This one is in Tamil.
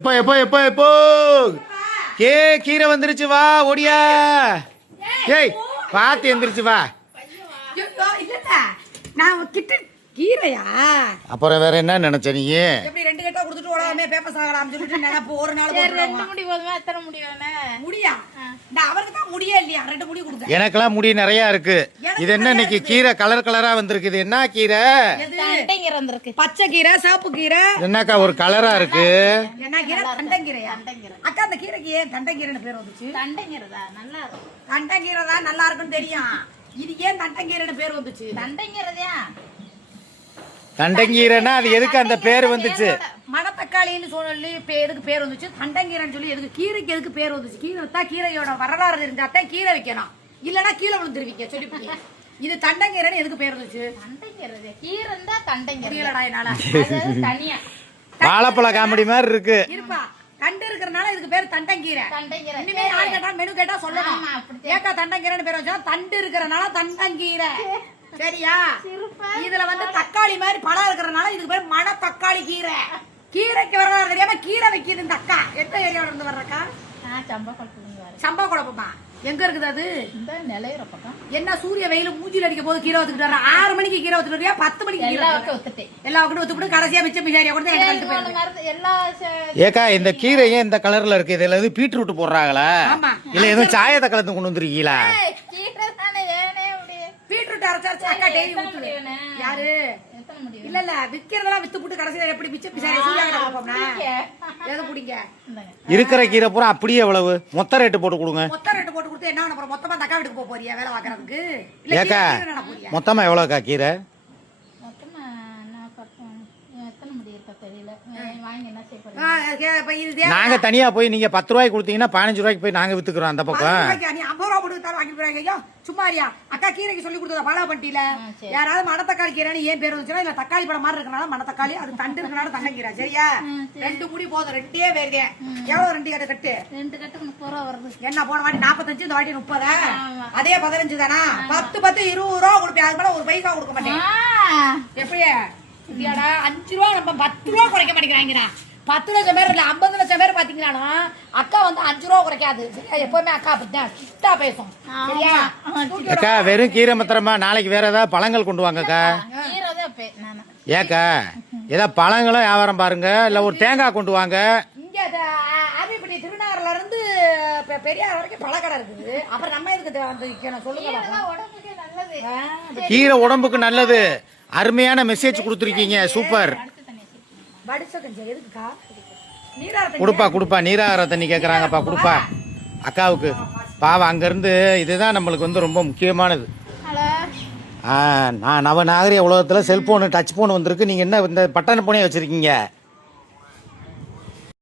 எப்போ எப்போ எப்போ எப்போ ஏ கீரை வந்துருச்சு வா ஓடியா. ஏய் பார்த்து எந்திரிச்சு வா. நான் கிட்ட கீரையா அப்புறம் வேற என்ன நினைச்ச நீ? எப்படி ரெண்டு கட்டா கொடுத்துட்டு ஓடாமே பேப்பர் சாகலாம் சொல்லிட்டு நினைப்பு ஒரு நாள் ரெண்டு முடி போதுமா எத்தனை முடி வேணும்? முடியா இந்த அவருக்கு தான் முடியே இல்லையா ரெண்டு முடி கொடுக்க. எனக்கெல்லாம் முடி நிறைய இருக்கு. இது என்ன இன்னைக்கு கீரை கலர் கலரா வந்திருக்கு? இது என்ன கீரை? தண்டைங்கீரை வந்திருக்கு. பச்சை கீரை சிவப்பு கீரை என்னக்கா ஒரு கலரா இருக்கு? என்ன கீரை? தண்டங்கீரையா? அக்கா அந்த கீரைக்கு ஏன் தண்டங்கீரைன்னு பேர் வந்துச்சு? தண்டைங்கீரை தான் நல்லா இருக்கும். தண்டங்கீரை தான் நல்லா இருக்குன்னு தெரியும். இது ஏன் தண்டங்கீரைன்னு பேர் வந்துச்சு? தண்டைங்கீரையா? தண்டங்கீரைன்னா அது எதுக்கு அந்த பேர் வந்துச்சு? மணத்தக்காளின்னு சொல்லி எதுக்கு பேர் வந்துச்சு? தண்டங்கீரைன்னு சொல்லி எதுக்கு கீரைக்கு எதுக்கு பேர் வந்துச்சு? கீரை வித்தா கீரையோட வரலாறு இருந்தாத்தான் கீரை வைக்கணும், இல்லைன்னா கீழே விழுந்துருவீங்க சொல்லி. இது தண்டங்கீரைன்னு எதுக்கு பேர் வந்துச்சு? தண்டைங்கீரை கீரை இருந்தா தண்டைங்கீரை கீரைடா என்னால தனியா வாழைப்பழ காமெடி மாதிரி இருக்கு. இருப்பா தண்டு இருக்கிறனால இதுக்கு பேர் தண்டங்கீரை. தண்டைங்கீரை இனிமே யாரு கேட்டா மெனு கேட்டா சொல்லணும். ஆமா, அப்படித்தான். ஏக்கா தண்டங்கீரைன்னு பேர் வச்சா தண்டு இருக்கிறனால தண்டங்கீரை. சரியா? இதுல வந்து தக்காளி மாதிரி பழம் இருக்கிறனால இதுக்கு பேர் மண தக்காளி கீரை. கீரைக்கு வரலாறு தெரியாம கீரை வைக்கிது இந்த அக்கா. எந்த ஏரியாவில இருந்து வர்றக்கா? சம்பா குழப்பம் வர சம்பா குழப்பமா? எங்க இருக்குது அது? இந்த நிலையிற பக்கம் என்ன சூரிய வெயில் மூஞ்சில அடிக்க போது கீரை வச்சுக்கிட்டு வர? 6 மணிக்கு கீரை வச்சுட்டு வரியா? 10 மணிக்கு கீரை எல்லா வச்சுட்டு பக்கம் ஒத்துட்டேன். எல்லா பக்கம் ஒத்துக்கிட்டு கடைசியா மிச்சம் மிசாரியா கொடுத்து எங்க கழிட்டு போயிருக்கு. எல்லா ஏக்கா இந்த கீரை ஏன் இந்த கலர்ல இருக்கு? இதுல எதுவும் பீட்ரூட் போடுறாங்களா? ஆமா. இல்ல எதுவும் சாயத்தை கலந்து கொண்டு வந்துருக்கீங்களா? கீரை தானே வேணே முடியும். பீட்ரூட் அரைச்சாச்சு அக்கா டெய்லி ஊத்துது. யாரு? எத்தனை முடி இல்ல இல்ல விக்கிறதெல்லாம் வித்து போட்டு கடைசியில எப்படி மிச்சம் மிசாரியா சூர்யா கிட்ட கொடுப்போம்னா எதை பிடிங்க? இருக்கிற கீரை பூரா அப்படியே எவ்வளவு மொத்த ரேட்டு போட்டு கொடுங்க. மொத்த ரேட்டு போட்டு கொடுத்து என்ன பண்ண போறோம்? மொத்தமா அந்த அக்கா வீட்டுக்கு போக போறியா வேலை பாக்குறதுக்கு? இல்ல ஏக்கா கீரை நட போறியா? மொத்தமா எவ்வளோக்கா கீரை? மொத்தமா நான் பார்த்தேன். எத்தனை முடி இருக்கா தெரியல. வாங்கி என்ன செய்ய போறீங்க? இப்ப இது நாங்க தனியா போய் நீங்க 10 ரூபாய்க்கு கொடுத்தீங்கன்னா 15 ரூபாய்க்கு போய் நாங்க வித்துக்கிறோம் அந்த பக்கம். நீ 50 ரூபா போட்டு தர வாங்கி போறாங்க. ஐயோ சும்மாரியா அக்கா கீரைக்கு சொல்லி கொடுத்தத பாலா பண்ணிட்டீல. யாராவது மணத்தக்காளி கீரைன்னு ஏன் பேர் வந்துச்சுன்னா இல்ல தக்காளி பழம் மாதிரி இருக்கனால மணத்தக்காளி, அது தண்டு இருக்கனால தண்டங்கீரை. சரியா? ரெண்டு முடி போதும், ரெண்டே வேறுதே. எவ்வளவு ரெண்டு கட்டு கட்டு? 2 கட்டுக்கு 30 ரூபா வருது. என்ன போன வாட்டி 45, இந்த வாட்டி 30. அதே 15 தானா? 10 20 20 ரூபா கொடுப்பேன். அது மேல ஒரு பைசா கொடுக்க மாட்டேன். எப்படி இல்லையாடா? 5 ரூபா நம்ம 10 ரூபா குறைக்க மாட்டேங்கிறாங்கடா. 10 லட்சம் பேர் இல்ல 50 லட்சம் பேர் பாத்தீங்கன்னா அக்கா வந்து 5 ரூபா குறைக்காது. சரியா? எப்பவுமே அக்கா அப்படித்தான் ஸ்ட்ரிக்ட்டா பேசும். சரியா? அக்கா வெறும் கீரை மாத்திரமா? நாளைக்கு வேற ஏதாவது பழங்கள் கொண்டு வாங்கக்கா. கீரை தான் நானு. ஏக்கா ஏதாவது பழங்களும் வியாபாரம் பாருங்க, இல்ல ஒரு தேங்காய் கொண்டு வாங்க. இங்க ஆதிப்பட்டி திருநகர்ல இருந்து பெரியார் வரைக்கும் பழக்கடை இருக்குது. அப்புறம் நம்ம எதுக்கு வந்து விற்கணும் சொல்லுங்க? இதெல்லாம் உடம்புக்கு நல்லது. கீரை உடம்புக்கு நல்லது. அருமையான மெசேஜ் கொடுத்துருக்கீங்க, சூப்பர். வடிச்ச கஞ்சி எதுக்குக்கா? நீராரத்தை கொடுப்பா கொடுப்பா, நீராகார தண்ணி கேட்குறாங்கப்பா, கொடுப்பா அக்காவுக்கு. பாவம் அங்கேருந்து இதுதான் நம்மளுக்கு வந்து ரொம்ப முக்கியமானது. ஹலோ. நான் நவநாகரிக உலகத்தில் செல்ஃபோனு டச் ஃபோன் வந்திருக்கு. நீங்கள் என்ன இந்த பட்டன் ஃபோனே வச்சுருக்கீங்க?